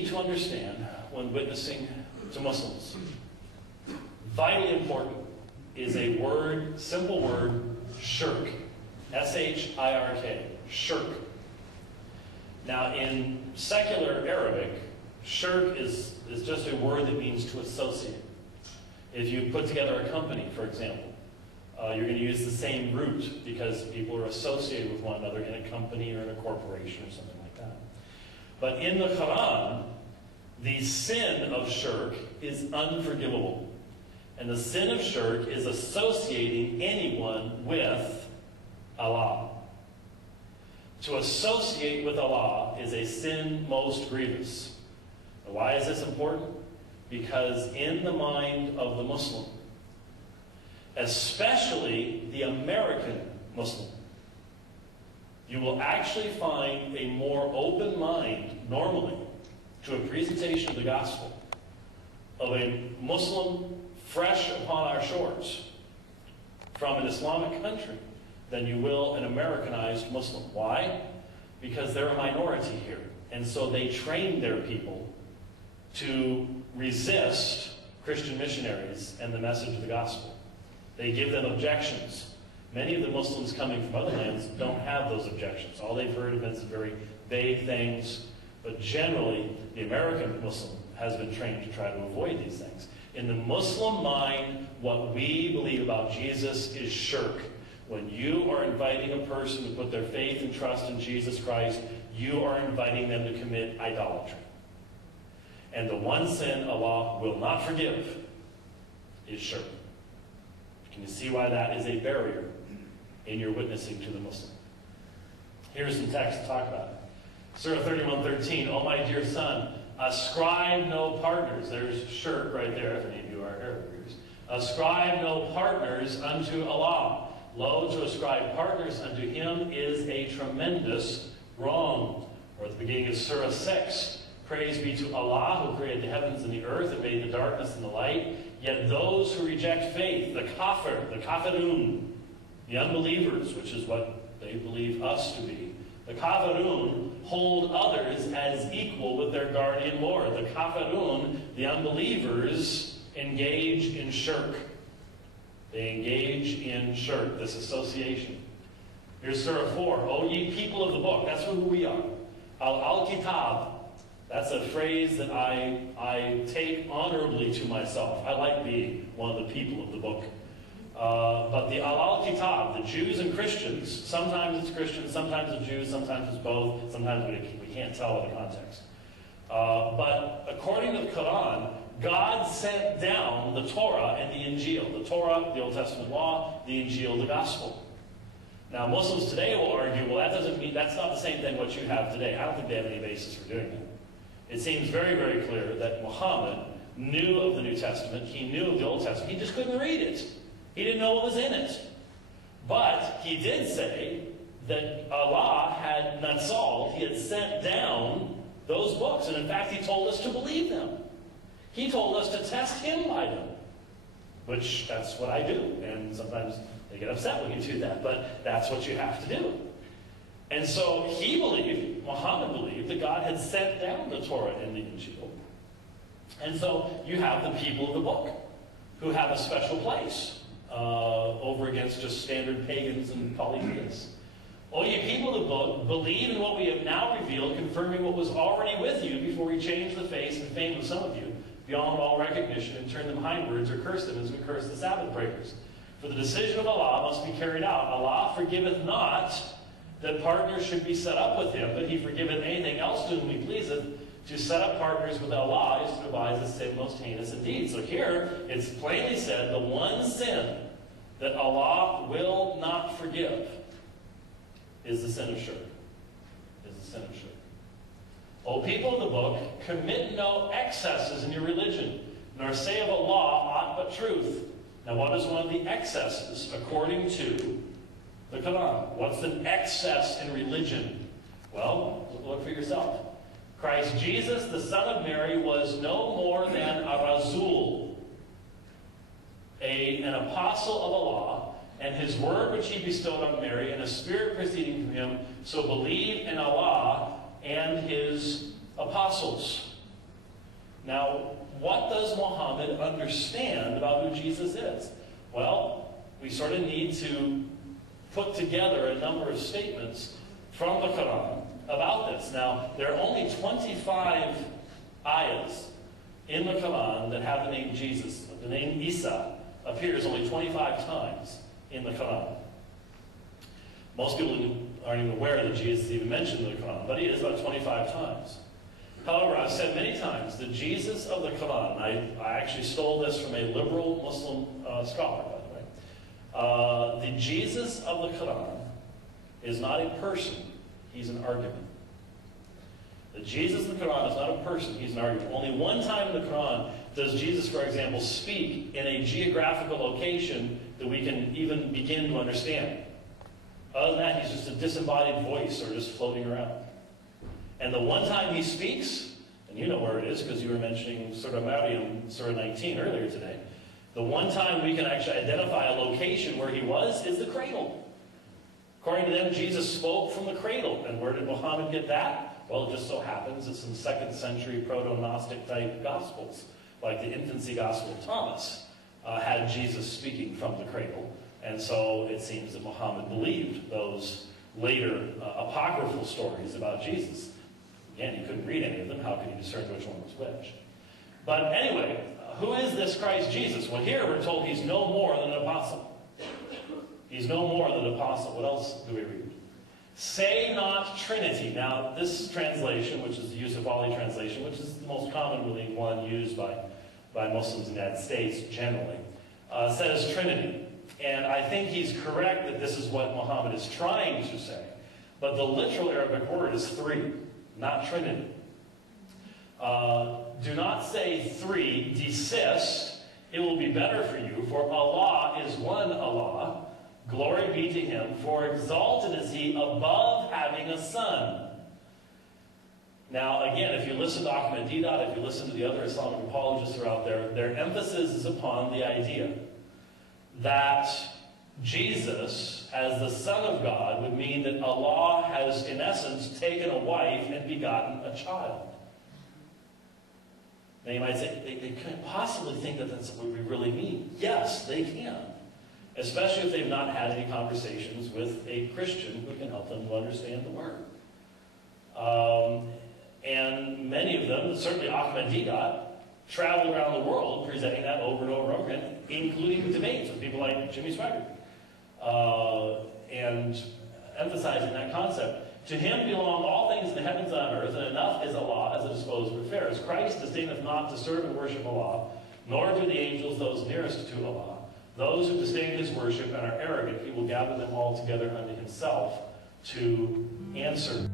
need to understand when witnessing to Muslims, vitally important, is a word, simple word, shirk. S-H-I-R-K, shirk. Now, in secular Arabic, shirk is just a word that means to associate. If you put together a company, for example, you're going to use the same root because people are associated with one another in a company or in a corporation or something like that. But in the Qur'an, the sin of shirk is unforgivable. And the sin of shirk is associating anyone with Allah. To associate with Allah is a sin most grievous. And why is this important? Because in the mind of the Muslim, especially the American Muslim, you will actually find a more open mind, normally, to a presentation of the gospel of a Muslim fresh upon our shores from an Islamic country than you will an Americanized Muslim. Why? Because they're a minority here. And so they train their people to resist Christian missionaries and the message of the gospel. They give them objections. Many of the Muslims coming from other lands don't have those objections. All they've heard of is very vague things. But generally, the American Muslim has been trained to try to avoid these things. In the Muslim mind, what we believe about Jesus is shirk. When you are inviting a person to put their faith and trust in Jesus Christ, you are inviting them to commit idolatry. And the one sin Allah will not forgive is shirk. Can you see why that is a barrier in your witnessing to the Muslim? Here's some text to talk about it. Surah 31:13, "O my dear son, ascribe no partners." There's shirk right there, if any of you are Arab readers. "Ascribe no partners unto Allah. Lo, to ascribe partners unto him is a tremendous wrong." Or at the beginning of Surah 6, "Praise be to Allah who created the heavens and the earth and made the darkness and the light. Yet those who reject faith, the kafir, the kafirun, the unbelievers," which is what they believe us to be, the kafirun hold others as equal with their guardian Lord. The kafirun, the unbelievers, engage in shirk. They engage in shirk, this association. Here's Surah 4. "O ye people of the book," that's who we are. Al-Kitab. That's a phrase that I take honorably to myself. I like being one of the people of the book. But the Al-Kitab, the Jews and Christians, sometimes it's Christians, sometimes it's Jews, sometimes it's both, sometimes we can't tell in the context. But according to the Qur'an, God sent down the Torah and the Injil. The Torah, the Old Testament law, the Injil, the gospel. Now, Muslims today will argue, well, that doesn't mean, that's not the same thing what you have today. I don't think they have any basis for doing that. It seems very, very clear that Muhammad knew of the New Testament. He knew of the Old Testament. He just couldn't read it. He didn't know what was in it. But he did say that Allah had nazzaled, he had sent down those books. And in fact, he told us to believe them. He told us to test him by them. Which, that's what I do. And sometimes they get upset when you do that. But that's what you have to do. And so he believed, Muhammad believed, that God had sent down the Torah and the Injil. And so you have the people of the book who have a special place over against just standard pagans and polytheists. "O ye people of the book, believe in what we have now revealed, confirming what was already with you before we changed the face and fame of some of you beyond all recognition and turned them hindwards or cursed them as we curse the Sabbath breakers. For the decision of Allah must be carried out. Allah forgiveth not that partners should be set up with him, but he forgiveth anything else to whom he pleaseth. To set up partners with Allah is to devise a sin most heinous indeed." So here, it's plainly said, the one sin that Allah will not forgive is the sin of shirk. Is the sin of shirk. "O people of the book, commit no excesses in your religion, nor say of Allah aught but truth." Now, what is one of the excesses according to the Quran? What's an excess in religion? Well, look for yourself. "Christ Jesus, the son of Mary, was no more than a Rasul, an apostle of Allah, and his word which he bestowed on Mary, and a spirit proceeding from him. So believe in Allah and his apostles." Now, what does Muhammad understand about who Jesus is? Well, we sort of need to put together a number of statements from the Qur'an about this. Now, there are only 25 ayahs in the Qur'an that have the name Jesus. The name Isa appears only 25 times in the Qur'an. Most people aren't even aware that Jesus is even mentioned in the Qur'an, but he is about 25 times. However, I've said many times the Jesus of the Qur'an, I actually stole this from a liberal Muslim scholar, by the way. The Jesus of the Qur'an is not a person, he's an argument. The Jesus of the Qur'an is not a person, he's an argument. Only one time in the Qur'an does Jesus, for example, speak in a geographical location that we can even begin to understand. Other than that, he's just a disembodied voice or just floating around. And the one time he speaks, and you know where it is because you were mentioning Surah Maryam, Surah 19 earlier today, the one time we can actually identify a location where he was is the cradle. According to them, Jesus spoke from the cradle. And where did Muhammad get that? Well, it just so happens it's in 2nd century proto-Gnostic type Gospels, like the infancy Gospel of Thomas had Jesus speaking from the cradle. And so it seems that Muhammad believed those later apocryphal stories about Jesus. Again, he couldn't read any of them. How could he discern which one was which? But anyway, who is this Christ Jesus? Well, here we're told he's no more than an apostle. He's no more than an apostle. What else do we read? Say not Trinity. Now, this translation, which is the Yusuf-Ali translation, which is the most commonly one used by Muslims in the United States generally, says Trinity. And I think he's correct that this is what Muhammad is trying to say. But the literal Arabic word is three, not Trinity. Do not say three, desist. It will be better for you, for Allah is one Allah. Glory be to him, for exalted is he above having a son. Now, again, if you listen to Ahmadiyyat, if you listen to the other Islamic apologists who are out there, their emphasis is upon the idea that Jesus, as the Son of God, would mean that Allah has, in essence, taken a wife and begotten a child. Now you might say, they can't possibly think that that's what we really mean. Yes, they can. Especially if they've not had any conversations with a Christian who can help them to understand the Word. And many of them, certainly Ahmadiyyat, travel around the world presenting that over and over again, including debates with people like Jimmy Swaggart, and emphasizing that concept. To him belong all things in the heavens and on earth, and enough is Allah as a disposer of affairs. Christ disdaineth not to serve and worship Allah, nor do the angels those nearest to Allah. Those who disdain his worship and are arrogant, he will gather them all together unto himself to answer.